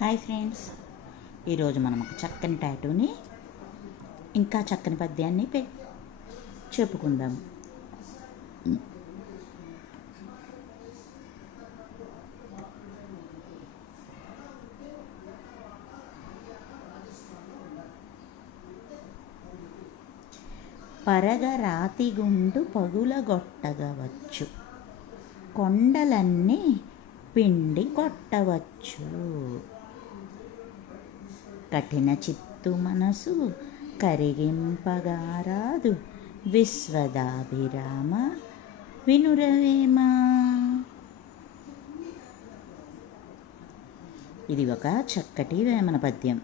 Hi friends, ఈరోజు మనం ఒక చక్కని టాటూని ఇంకా చక్కని పద్యాన్ని చెప్పుకుందాం. పరగరాతిగుండు పగులగొట్టగవచ్చు, కొండలన్నీ పిండి కొట్టవచ్చు. కఠిన చిత్తు మనసు కరిగింపగారాదు, విశ్వదాభిరామ వినురవేమ. ఇది ఒక చక్కటి వేమన పద్యం.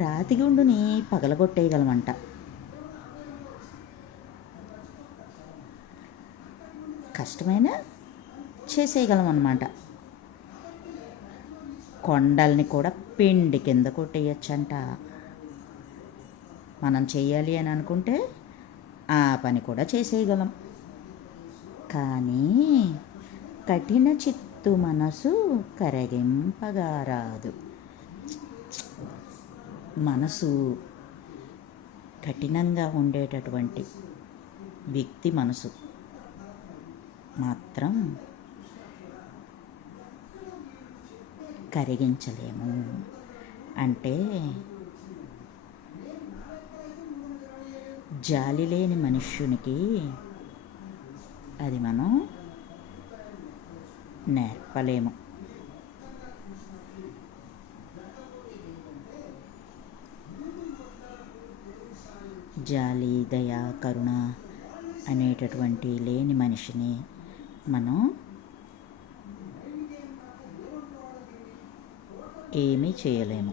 రాతిగుండుని పగలగొట్టేయగలమంట. కష్టమైన చేసేయగలం అన్నమాట. కొండల్ని కూడా పిండి కింద కొట్టేయచ్చంట. మనం చేయాలి అని అనుకుంటే ఆ పని కూడా చేసేయగలం. కానీ కఠిన చిత్తు మనసు కరగింపగారాదు. మనసు కఠినంగా ఉండేటటువంటి వ్యక్తి మనసు మాత్రం కరిగించలేము. అంటే జాలి లేని మనుష్యునికి అది మనం నేర్పలేము. జాలి, దయ, కరుణ అనేటటువంటి లేని మనిషిని మనం ఏమీ చేయలేము.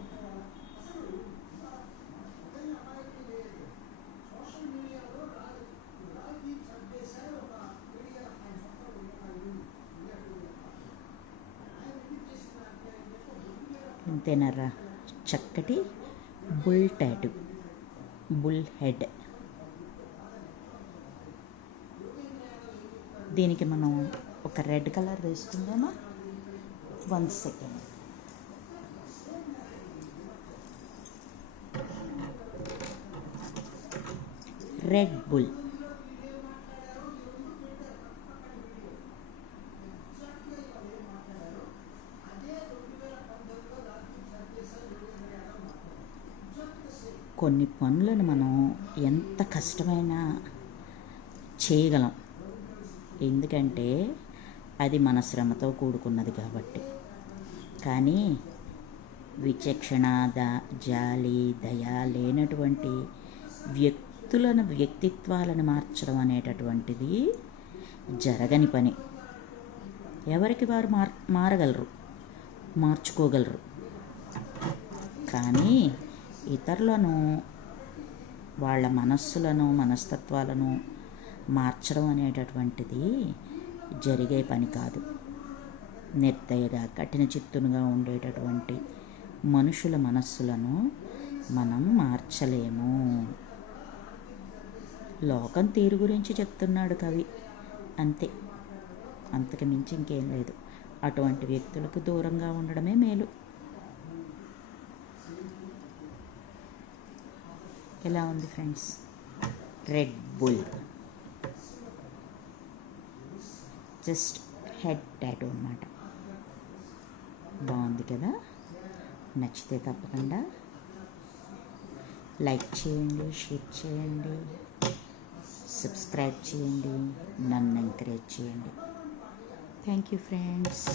ఇంతేనరా చక్కటి బుల్ టాటూ, బుల్ హెడ్. దీనికి మనం ఒక రెడ్ కలర్ వేసుకుందామా? 1 సెకండ్. Red Bull. కొన్ని పనులను మనం ఎంత కష్టమైనా చేయగలం. ఎందుకంటే అది మన శ్రమతో కూడుకున్నది కాబట్టి. కానీ విచక్షణ, జాలి, దయ లేనటువంటి వ్యక్తిత్వాలను మార్చడం అనేటటువంటిది జరగని పని. ఎవరికి వారు మారగలరు, మార్చుకోగలరు. కానీ ఇతరులను, వాళ్ళ మనస్సులను, మనస్తత్వాలను మార్చడం అనేటటువంటిది జరిగే పని కాదు. నిర్దయగా, కఠిన చిత్తునుగా ఉండేటటువంటి మనుషుల మనస్సులను మనం మార్చలేము. లోకం తీరు గురించి చెప్తున్నాడు కవి, అంతే. అంతకు మించి ఇంకేం లేదు. అటువంటి వ్యక్తులకు దూరంగా ఉండడమే మేలు. ఎలా ఉంది friends? Red bull just head tattoo అన్నమాట. బాగుంది కదా? నచ్చితే తప్పకుండా లైక్ చేయండి, షేర్ చేయండి, సబ్స్క్రైబ్ చేయండి, నన్ను ఎంకరేజ్ చేయండి. Thank you friends.